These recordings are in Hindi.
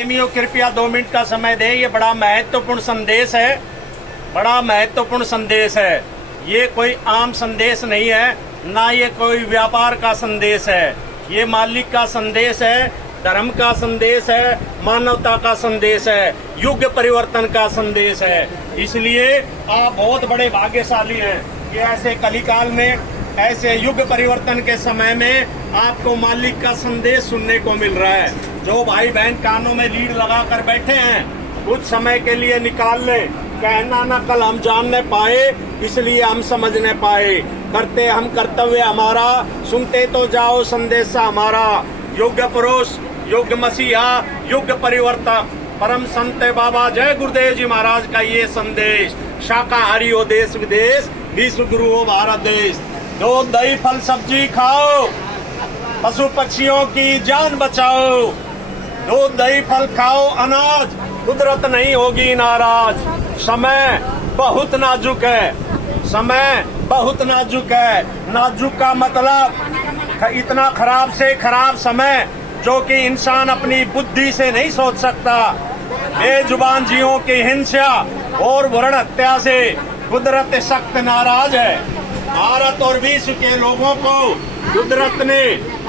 प्रेमियों कृपया 2 मिनट का समय दें। ये बड़ा महत्वपूर्ण संदेश है, बड़ा महत्वपूर्ण संदेश है। ये कोई आम संदेश नहीं है, ना ये कोई व्यापार का संदेश है। ये मालिक का संदेश है, धर्म का संदेश है, मानवता का संदेश है, युग परिवर्तन का संदेश है। इसलिए आप बहुत बड़े भाग्यशाली हैं कि ऐसे कलिकाल में, ऐसे युग परिवर्तन के समय में आपको मालिक का संदेश सुनने को मिल रहा है। जो भाई बहन कानों में लीड लगा कर बैठे हैं, कुछ समय के लिए निकाल ले। कहना न कल हम जान न पाए, इसलिए हम समझ न पाए। करते हम कर्तव्य हमारा, सुनते तो जाओ संदेशा हमारा। युग पुरुष, युग मसीहा, युग परिवर्तक परम संत बाबा जय गुरुदेव जी महाराज का ये संदेश। शाकाहारी हो देश विदेश, विश्व गुरु हो भारत देश। दूध दही फल सब्जी खाओ, पशु पक्षियों की जान बचाओ। दूध दही फल खाओ अनाज, कुदरत नहीं होगी नाराज। समय बहुत नाजुक है, समय बहुत नाजुक है। नाजुक का मतलब इतना खराब से खराब समय जो कि इंसान अपनी बुद्धि से नहीं सोच सकता। बेजुबान जीवों की हिंसा और भ्रूण हत्या से कुदरत सख्त नाराज है। भारत और विश्व के लोगों को कुदरत ने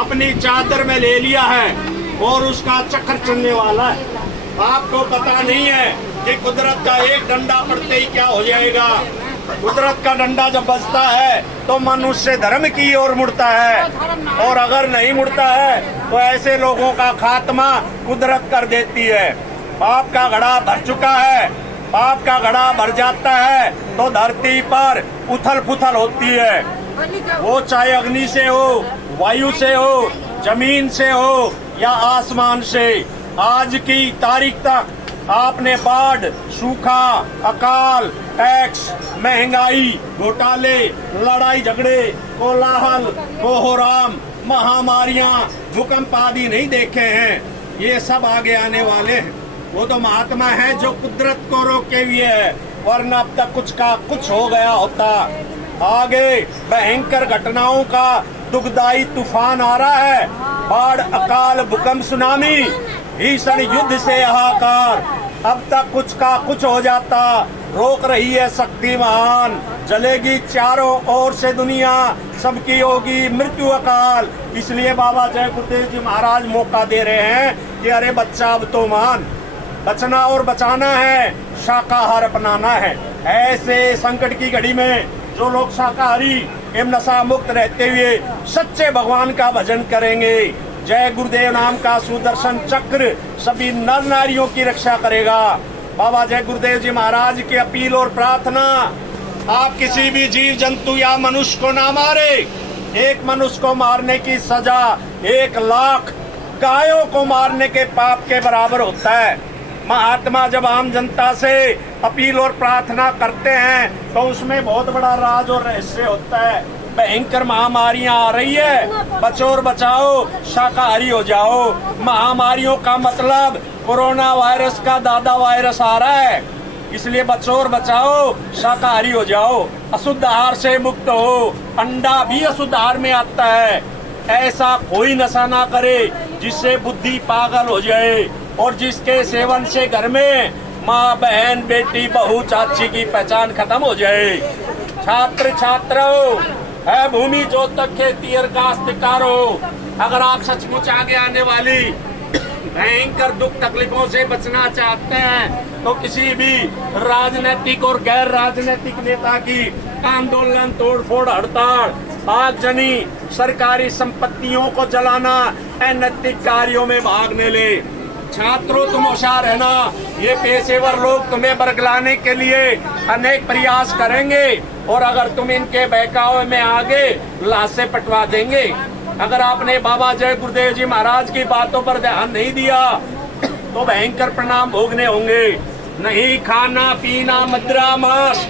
अपनी चादर में ले लिया है और उसका चक्कर चलने वाला है। आपको पता नहीं है कि कुदरत का एक डंडा पड़ते ही क्या हो जाएगा। कुदरत का डंडा जब बजता है तो मनुष्य धर्म की ओर मुड़ता है, और अगर नहीं मुड़ता है तो ऐसे लोगों का खात्मा कुदरत कर देती है। पाप का घड़ा भर चुका है, पाप का घड़ा भर जाता है तो धरती पर उथल पुथल होती है। वो चाहे अग्नि से हो, वायु से हो, जमीन से हो या आसमान से। आज की तारीख तक आपने बाढ़, सूखा, अकाल, टैक्स, महंगाई, घोटाले, लड़ाई झगड़े, कोलाहल, कोहराम, महामारियां, भूकंप आदि नहीं देखे हैं। ये सब आगे आने वाले हैं। वो तो महात्मा है जो कुदरत को रोके हुए है, वरना अब तक कुछ का कुछ हो गया होता। आगे भयंकर घटनाओं का दुखदाई तूफान आ रहा है। बाढ़, अकाल, भूकंप, सुनामी, भीषण युद्ध से हाहाकार। अब तक कुछ का कुछ हो जाता। रोक रही है शक्तिमान, जलेगी चारों ओर से दुनिया, सबकी होगी मृत्यु अकाल। इसलिए बाबा जय गुरुदेव जी महाराज मौका दे रहे हैं कि अरे बच्चा अब तो मान, बचना और बचाना है, शाकाहार अपनाना है। ऐसे संकट की घड़ी में जो लोग शाकाहारी एवं नशा मुक्त रहते हुए सच्चे भगवान का भजन करेंगे, जय गुरुदेव नाम का सुदर्शन चक्र सभी नर नारियों की रक्षा करेगा। बाबा जय गुरुदेव जी महाराज की अपील और प्रार्थना, आप किसी भी जीव जंतु या मनुष्य को ना मारे। एक मनुष्य को मारने की सजा 1 लाख गायों को मारने के पाप के बराबर होता है। महात्मा जब आम जनता से अपील और प्रार्थना करते हैं तो उसमें बहुत बड़ा राज और रहस्य होता है। भयंकर महामारियां आ रही है, बचो और बचाओ, शाकाहारी हो जाओ। महामारियों का मतलब कोरोना वायरस का दादा वायरस आ रहा है, इसलिए बचो और बचाओ, शाकाहारी हो जाओ। अशुद्ध आहार से मुक्त हो। अंडा भी अशुद्ध आहार में आता है। ऐसा कोई नशा ना करे जिससे बुद्धि पागल हो जाए और जिसके सेवन से घर में माँ, बहन, बेटी, बहू, चाची की पहचान खत्म हो जाए। छात्र छात्राओं, है भूमि जो तक खेती और काश्तकारो, अगर आप सचमुच आगे आने वाली भयंकर दुख तकलीफों से बचना चाहते हैं तो किसी भी राजनीतिक और गैर राजनीतिक नेता की आंदोलन, तोड़फोड़, हड़ताल, आगजनी, सरकारी संपत्तियों को जलाना, अनैतिक कार्यों में भाग न ले। छात्रों, तुम होशियार रहना। ये पेशेवर लोग तुम्हें बरगलाने के लिए अनेक प्रयास करेंगे और अगर तुम इनके बहकावे में आगे लाशें पटवा देंगे। अगर आपने बाबा जय गुरुदेव जी महाराज की बातों पर ध्यान नहीं दिया तो भयंकर परिणाम भोगने होंगे। नहीं खाना पीना मदिरा मांस,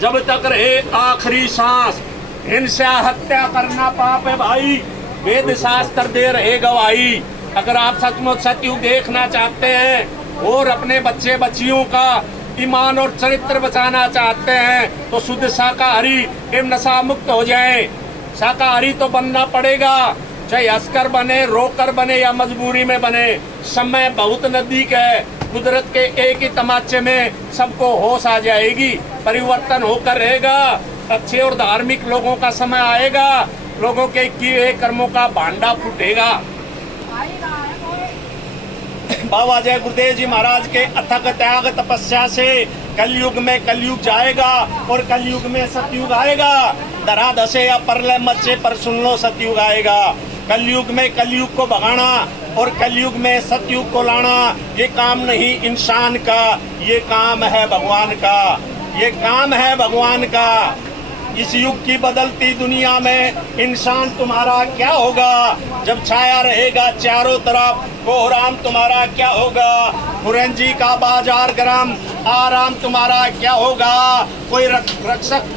जब तक रहे आखिरी सांस। हिंसा हत्या करना पाप है भाई, वेद शास्त्र दे रहे गवाही। अगर आप सचमुच सतयुग देखना चाहते हैं और अपने बच्चे बच्चियों का ईमान और चरित्र बचाना चाहते हैं तो शुद्ध शाकाहारी एवं नशा मुक्त हो जाएं। शाकाहारी तो बनना पड़ेगा, चाहे हंसकर बने, रोकर बने या मजबूरी में बने। समय बहुत नजदीक है। कुदरत के एक ही तमाचे में सबको होश आ जाएगी, परिवर्तन होकर रहेगा। अच्छे और धार्मिक लोगों का समय आएगा, लोगों के किए कर्मों का भांडा फूटेगा। बाबा जय गुरुदेव जी महाराज के अथक त्याग तपस्या से कलयुग में कलयुग जाएगा और कलयुग में सतयुग आएगा। दरा दसे या परलय मचे पर सुन लो सतयुग आएगा। कलयुग में कलयुग को भगाना और कलयुग में सतयुग को लाना, ये काम नहीं इंसान का, ये काम है भगवान का, ये काम है भगवान का। इस युग की बदलती दुनिया में इंसान तुम्हारा क्या होगा? जब छाया रहेगा चारों तरफ कोहराम तुम्हारा क्या होगा? फुरंजी का बाजार गरम आराम तुम्हारा क्या होगा? कोई रक्षक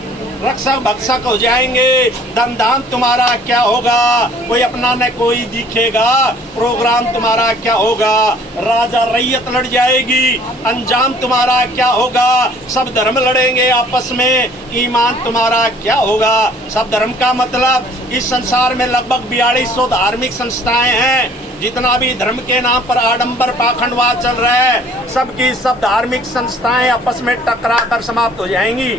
भक्षक हो जाएंगे, दम दाम तुम्हारा क्या होगा? कोई अपना न कोई दिखेगा, प्रोग्राम तुम्हारा क्या होगा? राजा रैयत लड़ जाएगी, अंजाम तुम्हारा क्या होगा? सब धर्म लड़ेंगे आपस में, ईमान तुम्हारा क्या होगा? सब धर्म का मतलब इस संसार में लगभग 4200 धार्मिक संस्थाएं हैं। जितना भी धर्म के नाम पर आडंबर पाखंडवाद चल रहा है, सबकी सब धार्मिक संस्थाएं आपस में टकरा कर समाप्त हो जाएंगी।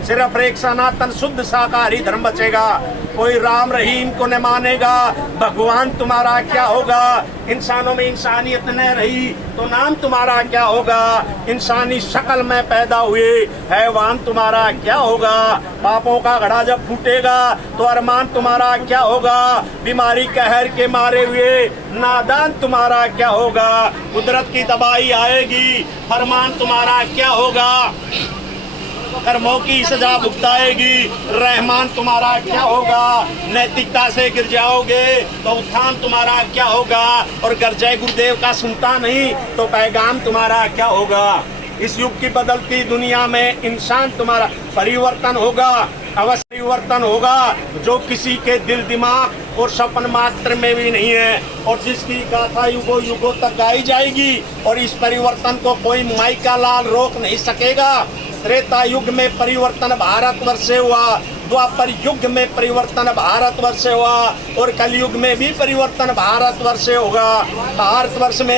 सिर्फ एक सनातन शुद्ध शाकाहारी धर्म बचेगा। कोई राम रहीम को न मानेगा, भगवान तुम्हारा क्या होगा? इंसानों में इंसानियत न रही तो नाम तुम्हारा क्या होगा? इंसानी शक्ल में पैदा हुए हैवान तुम्हारा क्या होगा? पापों का घड़ा जब फूटेगा तो अरमान तुम्हारा क्या होगा? बीमारी कहर के मारे हुए नादान तुम्हारा क्या होगा? कुदरत की तबाही आएगी, फरमान तुम्हारा क्या होगा? कर्मों की सजा भुगताएगी, रहमान तुम्हारा क्या होगा? नैतिकता से गिर जाओगे तो उत्थान तुम्हारा क्या होगा? और अगर जय गुरुदेव का सुनता नहीं तो पैगाम तुम्हारा क्या होगा? इस युग की बदलती दुनिया में इंसान तुम्हारा परिवर्तन होगा, अवश्य परिवर्तन होगा, जो किसी के दिल दिमाग और सपन मात्र में भी नहीं है, और जिसकी गाथा युगों युगों तक गाई जाएगी। और इस परिवर्तन को कोई माइका लाल रोक नहीं सकेगा। त्रेता युग में परिवर्तन भारतवर्ष से हुआ, द्वापर युग में परिवर्तन भारतवर्ष से हुआ, और कलयुग में भी परिवर्तन भारतवर्ष से होगा। भारतवर्ष में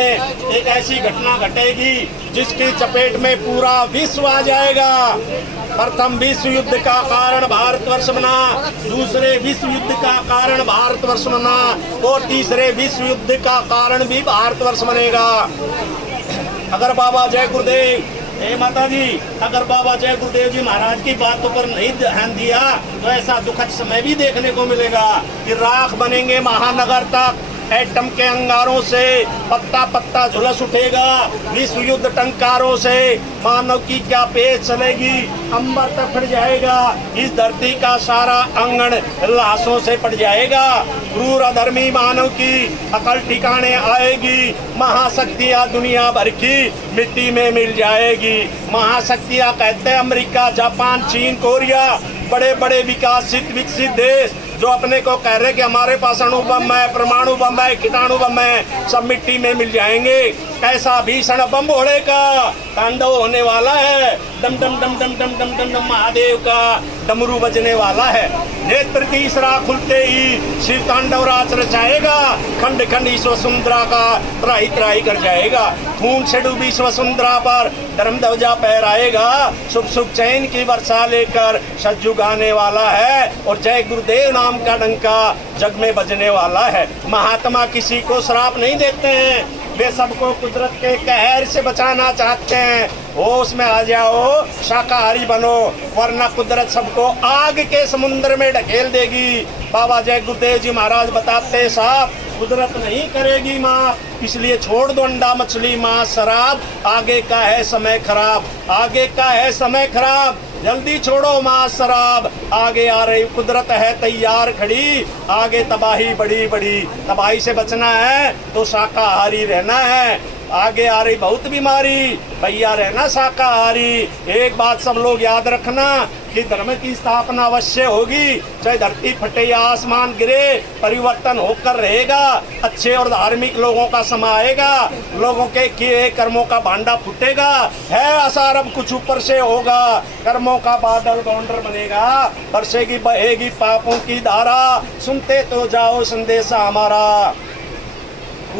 एक ऐसी घटना घटेगी जिसकी चपेट में पूरा विश्व आ जाएगा। प्रथम विश्व युद्ध का कारण भारतवर्ष बना, दूसरे विश्व युद्ध का कारण भारतवर्ष बना, और तीसरे विश्व युद्ध का कारण भी भारतवर्ष बनेगा। अगर बाबा जय गुरुदेव माता जी, अगर बाबा जय गुरुदेव जी महाराज की बातों पर नहीं ध्यान दिया तो ऐसा दुखद समय भी देखने को मिलेगा कि राख बनेंगे महानगर तक। एटम के अंगारों से पत्ता पत्ता झुलस उठेगा, विश्व युद्ध टंकारों से मानव की क्या पेश चलेगी, अंबर तक फट जाएगा, इस धरती का सारा अंगन लाशों से पट जाएगा। क्रूर अधर्मी मानव की अकल ठिकाने आएगी, महाशक्तियां दुनिया भर की मिट्टी में मिल जाएगी। महाशक्तियां कहते हैं अमेरिका, जापान, चीन, कोरिया, बड़े बड़े विकसित देश जो अपने को कह रहे कि हमारे पास अणु बम है, परमाणु बम है, कीटाणु बम है, सब मिट्टी में मिल जाएंगे। कैसा भीषण बम भोड़े का तांडव होने वाला है। डम डम डम डम डम डम डम डम महादेव का डमरू बजने वाला है। नेत्र तीसरा खुलते ही शिव तांडव राज रचाएगा, खंड खंड ईश्वर सुंदरा का त्राही त्राही कर जाएगा। खून से डूबी ईश्वर सुंदरा पर धर्म ध्वजा फहराएगा, शुभ शुभ चैन की वर्षा लेकर सज्जु आने वाला है, और जय गुरुदेव नाम का डंका जग में बजने वाला है। महात्मा किसी को श्राप नहीं देते हैं, वे सबको कुदरत के कहर से बचाना चाहते हैं। होश में आ जाओ, शाकाहारी बनो, वरना कुदरत सबको आग के समुद्र में ढकेल देगी। बाबा जय गुरुदेव जी महाराज बताते साहब, कुदरत नहीं करेगी माँ, इसलिए छोड़ दो अंडा मछली मांस शराब, आगे का है समय खराब, आगे का है समय खराब, जल्दी छोड़ो मांस शराब, आगे आ रही कुदरत है तैयार खड़ी, आगे तबाही बड़ी बड़ी। तबाही से बचना है तो शाकाहारी रहना है, आगे आ रही बहुत बीमारी, भैया रहना शाकाहारी। एक बात सब लोग याद रखना कि धर्म की स्थापना अवश्य होगी, चाहे धरती फटे या आसमान गिरे, परिवर्तन होकर रहेगा। अच्छे और धार्मिक लोगों का समय आएगा, लोगों के किए कर्मों का भांडा फूटेगा। है आसार अब कुछ ऊपर से होगा, कर्मों का बादल गौंडर बनेगा, बरसेगी बहेगी पापों की धारा, सुनते तो जाओ संदेशा हमारा।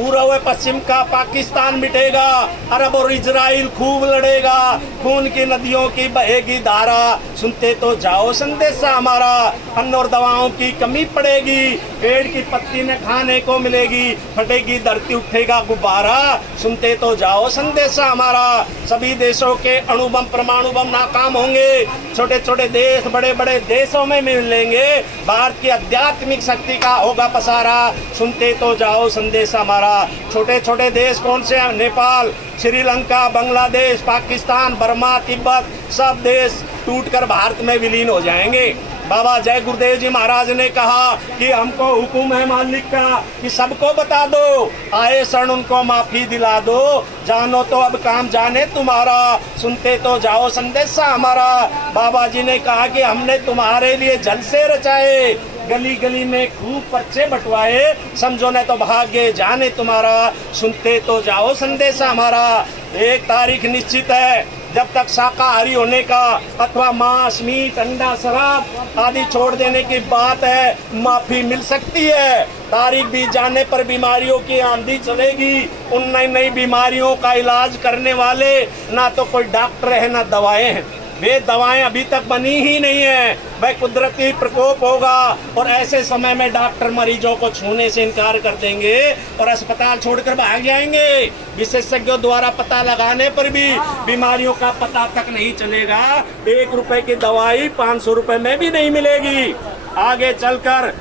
पूर्व व पश्चिम का पाकिस्तान मिटेगा, अरब और इजराइल खूब लड़ेगा, खून की नदियों की बहेगी धारा, सुनते तो जाओ संदेशा हमारा, अन्न और दवाओं की कमी पड़ेगी, पेड़ की पत्ती न खाने को मिलेगी, फटेगी धरती उठेगा गुब्बारा, सुनते तो जाओ संदेशा हमारा। सभी देशों के अणु बम परमाणु बम नाकाम होंगे, छोटे छोटे देश बड़े बड़े देशों में मिलेंगे, भारत की आध्यात्मिक शक्ति का होगा पसारा, सुनते तो जाओ संदेश हमारा। छोटे छोटे देश कौन से हैं? नेपाल, श्रीलंका, बांग्लादेश, पाकिस्तान, बर्मा, तिब्बत, सब देश टूटकर भारत में विलीन हो जाएंगे। बाबा जय गुरुदेव जी महाराज ने कहा कि हमको हुक्म है मालिक का कि सबको बता दो, आए शरण उनको माफी दिला दो, जानो तो अब काम जाने तुम्हारा, सुनते तो जाओ संदेशा हमारा। बाबा जी ने कहा कि हमने तुम्हारे लिए जलसे रचाए, गली गली में खूब पर्चे बंटवाए, समझो न तो भाग्य जाने तुम्हारा, सुनते तो जाओ संदेशा हमारा। एक तारीख निश्चित है जब तक शाकाहारी होने का अथवा मांस, मीट, अंडा, शराब आदि छोड़ देने की बात है, माफी मिल सकती है। तारीख बीत जाने पर बीमारियों की आंधी चलेगी, उन नई नई बीमारियों का इलाज करने वाले ना तो कोई डॉक्टर है ना दवाएं हैं, वे दवाएं अभी तक बनी ही नहीं है, वह कुदरती प्रकोप होगा और ऐसे समय में डॉक्टर मरीजों को छूने से इनकार कर देंगे और अस्पताल छोड़कर भाग जाएंगे। विशेषज्ञों द्वारा पता लगाने पर भी बीमारियों का पता तक नहीं चलेगा, 1 रुपए की दवाई 500 रुपए में भी नहीं मिलेगी। आगे चलकर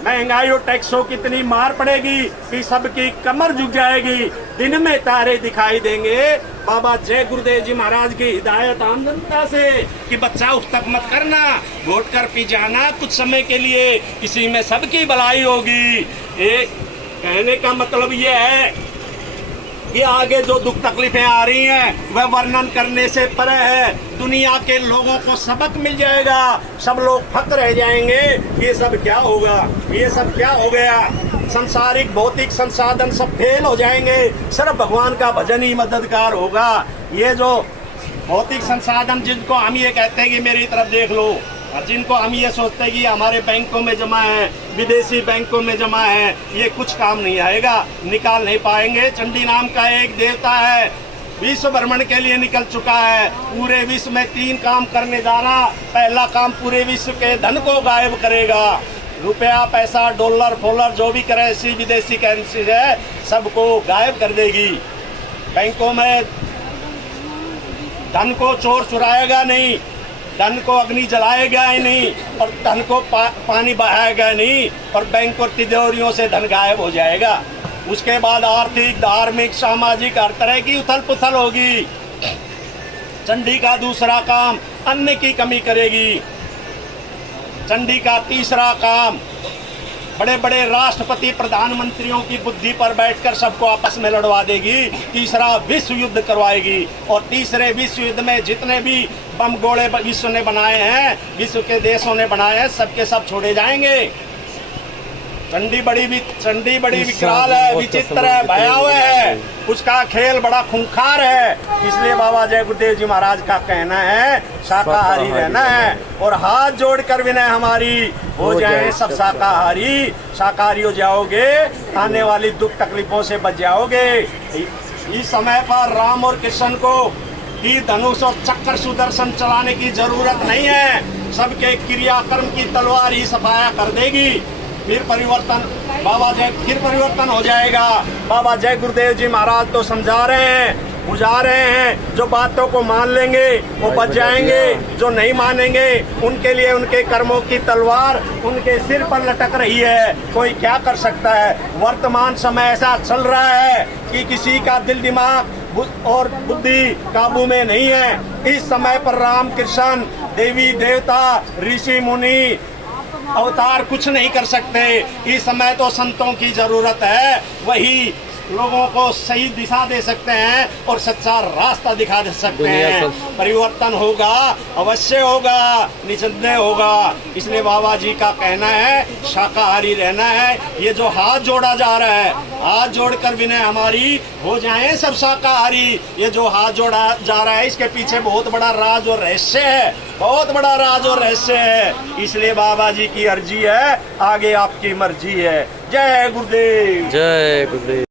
महंगाई और टैक्सों की इतनी मार पड़ेगी कि सबकी कमर झुक जाएगी, दिन में तारे दिखाई देंगे। बाबा जय गुरुदेव जी महाराज की हिदायत आम जनता से कि बच्चा उस तक मत करना, वोट कर पी जाना कुछ समय के लिए, इसी में सबकी भलाई होगी। एक कहने का मतलब ये है कि आगे जो दुख तकलीफें आ रही हैं वह वर्णन करने से परे है, दुनिया के लोगों को सबक मिल जाएगा, सब लोग फक रह जाएंगे, ये सब क्या होगा, ये सब क्या हो गया, संसारिक भौतिक संसाधन सब फेल हो जाएंगे, सिर्फ भगवान का भजन ही मददगार होगा। ये जो भौतिक संसाधन जिनको हम ये कहते हैं कि मेरी तरफ देख लो, और जिनको हम ये सोचते हैं कि हमारे बैंकों में जमा है, विदेशी बैंकों में जमा है, ये कुछ काम नहीं आएगा, निकाल नहीं पाएंगे। चंडी नाम का एक देवता है, विश्व भ्रमण के लिए निकल चुका है, पूरे विश्व में 3 काम करने जा रहा। पहला काम पूरे विश्व के धन को गायब करेगा, रुपया पैसा डॉलर फॉलर जो भी करेंसी विदेशी करेंसी है सबको गायब कर देगी। बैंकों में धन को चोर चुराएगा नहीं, धन को अग्नि जलाएगा ही नहीं और धन को पानी बहाएगा नहीं, और बैंक और तिजोरियों से धन गायब हो जाएगा। उसके बाद आर्थिक धार्मिक सामाजिक हर तरह की उथल पुथल होगी। चंडी का दूसरा काम अन्न की कमी करेगी। चंडी का तीसरा काम बड़े बड़े राष्ट्रपति प्रधानमंत्रियों की बुद्धि पर बैठकर सबको आपस में लड़वा देगी। तीसरा विश्व युद्ध करवाएगी, और तीसरे विश्व युद्ध में जितने भी बम गोले विश्व ने बनाए हैं, विश्व के देशों ने बनाए हैं, सबके सब छोड़े जाएंगे। चंडी बड़ी विकराल है, विचित्र है, भयावह है, उसका खेल बड़ा खूंखार है। इसलिए बाबा जय गुरुदेव जी महाराज का कहना है शाकाहारी रहना है, और हाथ जोड़कर विनय हमारी हो जाए सब शाकाहारी। शाकाहारी हो जाओगे, आने वाली दुख तकलीफों से बच जाओगे। इस समय पर राम और कृष्ण को ही धनुष और चक्र सुदर्शन चलाने की जरूरत नहीं है, सबके क्रियाकर्म की तलवार ही सफाया कर देगी। फिर परिवर्तन हो जाएगा। बाबा जय गुरुदेव जी महाराज तो समझा रहे हैं, बुझा रहे हैं, जो बातों को मान लेंगे वो बच जाएंगे, जो नहीं मानेंगे उनके लिए उनके कर्मों की तलवार उनके सिर पर लटक रही है। कोई क्या कर सकता है। वर्तमान समय ऐसा चल रहा है कि किसी का दिल दिमाग और बुद्धि काबू में नहीं है। इस समय पर राम कृष्ण देवी देवता ऋषि मुनि अवतार कुछ नहीं कर सकते। इस समय तो संतों की जरूरत है, वही लोगों को सही दिशा दे सकते हैं और सच्चा रास्ता दिखा दे सकते दुनिया हैं। परिवर्तन होगा, अवश्य होगा, निसंदेह होगा। इसलिए बाबा जी का कहना है शाकाहारी रहना है। ये जो हाथ जोड़ा जा रहा है, हाथ जोड़कर विनय हमारी हो जाएं सब शाकाहारी। ये जो हाथ जोड़ा जा रहा है इसके पीछे बहुत बड़ा राज और रहस्य है, बहुत बड़ा राज और रहस्य है। इसलिए बाबा जी की अर्जी है, आगे आपकी मर्जी है। जय गुरुदेव। जय गुरुदेव।